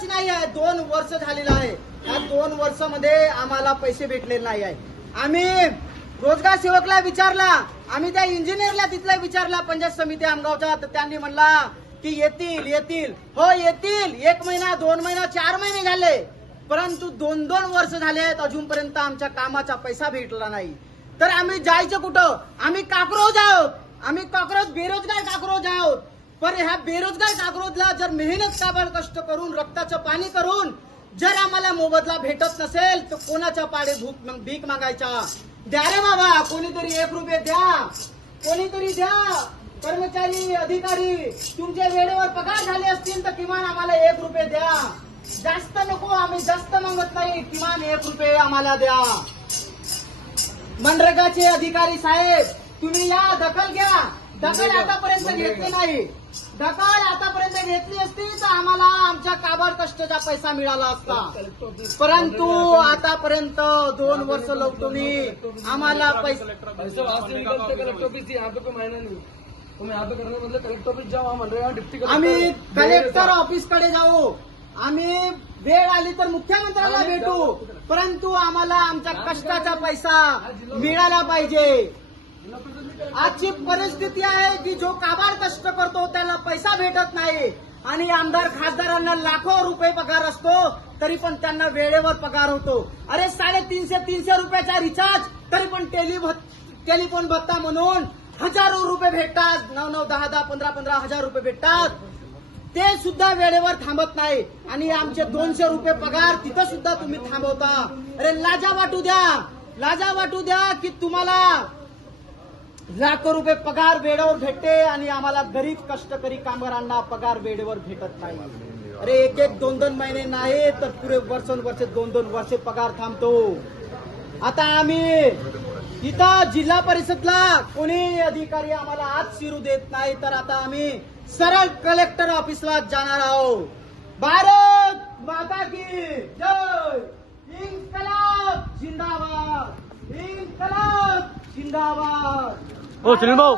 महिनाच नाही आहे, 2 वर्ष झालेला आहे. या 2 वर्षामध्ये आम्हाला पैसे भेटलेले नाही आहे. आम्ही रोजगार सेवकला विचारला, आम्ही त्या इंजिनियरला तिथला विचारला पंचायत समिती आमगावचा, तर त्यांनी म्हणला की येतील. हो येतील, 1 महिना 2 महिना 4 महिने झाले, परंतु 2-2 वर्ष झाले आहेत, अजूनपर्यंत आमच्या कामाचा पैसा भेटला नाही. तर आम्ही जायचं कुठं? आम्ही काक्रोच आहोत, आम्ही बेरोजगार काक्रोच आहोत. पण ह्या बेरोजगार काक्रोचला जर मेहनत काबाड कष्ट करून रक्ताचं पाणी करून जर आम्हाला मोबदला भेटत नसेल तर कोणाच्या पाडे भीक मागायचा? द्या रे बाबा, कोणीतरी 1 रुपये द्या, कोणीतरी द्या. कर्मचारी अधिकारी तुमच्या वेळेवर पगार झाले असतील तर किमान आम्हाला 1 रुपये द्या. जास्त नको, आम्ही जास्त मागत नाही, किमान 1 रुपये आम्हाला द्या. मनरेगाचे अधिकारी साहेब, तुम्ही या, दखल घ्या. दखल आतापर्यंत घेतली नाही. दखल आतापर्यंत घेतली असती तर आम्हाला आमच्या काबाड कष्टाचा पैसा मिळाला असता. परंतु आतापर्यंत 2 वर्ष लोक तुम्ही आम्हाला पैसा कलेक्टर ऑफिस यहाँ पे कोई मायना नहीं. तुम्ही यहाँ पे करने मतलब कलेक्टर ऑफिस जाओ, मनरेगा डिप्टी आम्ही कलेक्टर ऑफिसकडे जाऊ, आम्ही वेळ आली तर मुख्यमंत्र्याला भेटू, परंतु आम्हाला आमच्या कष्टाचा पैसा मिळाला पाहिजे. आजची परिस्थिती आहे की जो काबाड कष्ट करतो त्याला पैसा भेटत नाही, आणि आमदार खासदारांना लाखो रुपये पगार असतो तरी पण त्यांना वेळेवर पगार होतो. अरे 350 रुपयाचा रिचार्ज तरी पण टेलिफोन भत्ता म्हणून हजारो रुपये भेटतात, 9 10 15 हजार रुपये भेटतात, ते सुद्धा वेळेवर थांबत नाही. आणि आमचे 200 रुपये पगार तिथं सुद्धा तुम्ही थांबवता. अरे लाजा वाटू द्या की तुम्हाला लाखो रुपये पगार वेळेवर भेटते आणि आम्हाला गरीब कष्टकरी कामगारांना पगार वेळेवर भेटत नाही. अरे 1-1 2-2 महिने नाही तर पुरे वर्ष 2-2 वर्षे पगार थांबतो. आता आम्ही इथं जिल्हा परिषदला कोणी अधिकारी आम्हाला आज शिरू देत नाही, तर आता आम्ही सरळ कलेक्टर ऑफिसला जाणार आहोत. भारत माता की जय. इन्कलाब जिंदाबाद, इन्कलाब जिंदाबाद. सुनील भाऊ